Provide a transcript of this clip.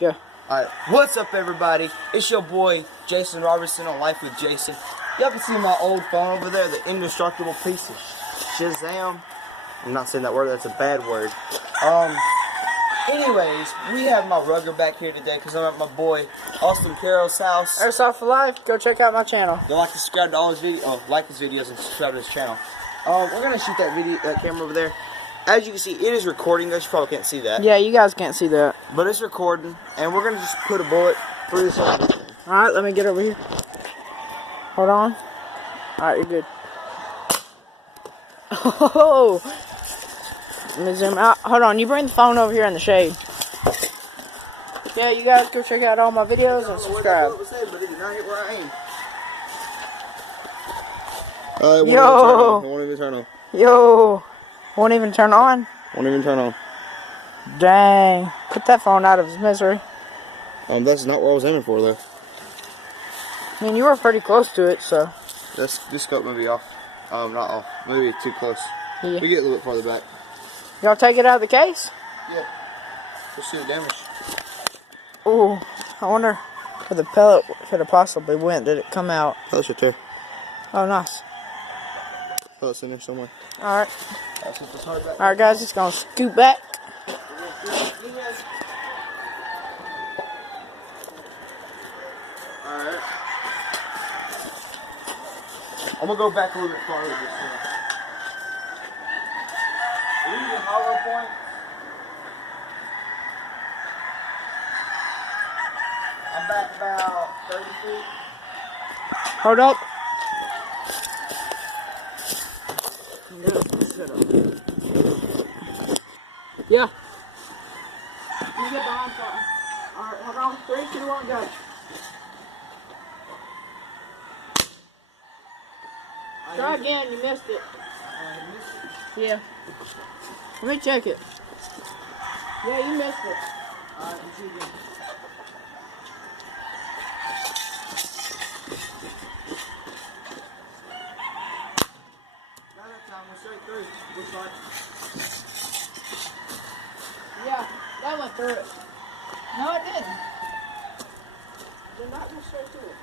Go. Alright, what's up everybody? It's your boy Jason Robertson on Life with Jason. Y'all can see my old phone over there, the indestructible piece of Shazam. I'm not saying that word, that's a bad word. Anyways, we have my rugger back here today because I'm at my boy Austin Carroll's house. Airsoft for Life, go check out my channel. Don't like to subscribe to all his videos, like his videos and subscribe to his channel. We're gonna shoot that camera over there. As you can see, it is recording. You probably can't see that. Yeah, you guys can't see that. But it's recording, and we're going to just put a bullet through this one. Alright, let me get over here. Hold on. Alright, you're good. Oh! Let me zoom out. Hold on, you bring the phone over here in the shade. Yeah, you guys go check out all my videos and subscribe. But it did not hit where I aim. Yo! It won't even turn on. Yo! Won't even turn on? Won't even turn on. Dang. Put that phone out of its misery. That's not what I was aiming for, though. I mean, you were pretty close to it, so. This scope may be off. Not off. Maybe too close. Yeah. We get a little bit farther back. Y'all take it out of the case? Yeah. Let's see the damage. Ooh. I wonder where the pellet could have possibly went. Did it come out? Pellet's right there. Oh, nice. Pellet's in there somewhere. Alright. Alright, guys, just gonna scoot back. Alright. I'm gonna go back a little bit farther this time. Are you using hollow point? I'm back about 30 feet. Hold up. Yeah. You get behind something. Alright, hold on. 3, 2, 1, go. Try again, you missed it. Yeah. Let me check it. Yeah, you missed it. Alright, let's see again. Not that time, we're straight through. Looks like. Yeah, that went through it. No, it didn't. Did not go straight through it.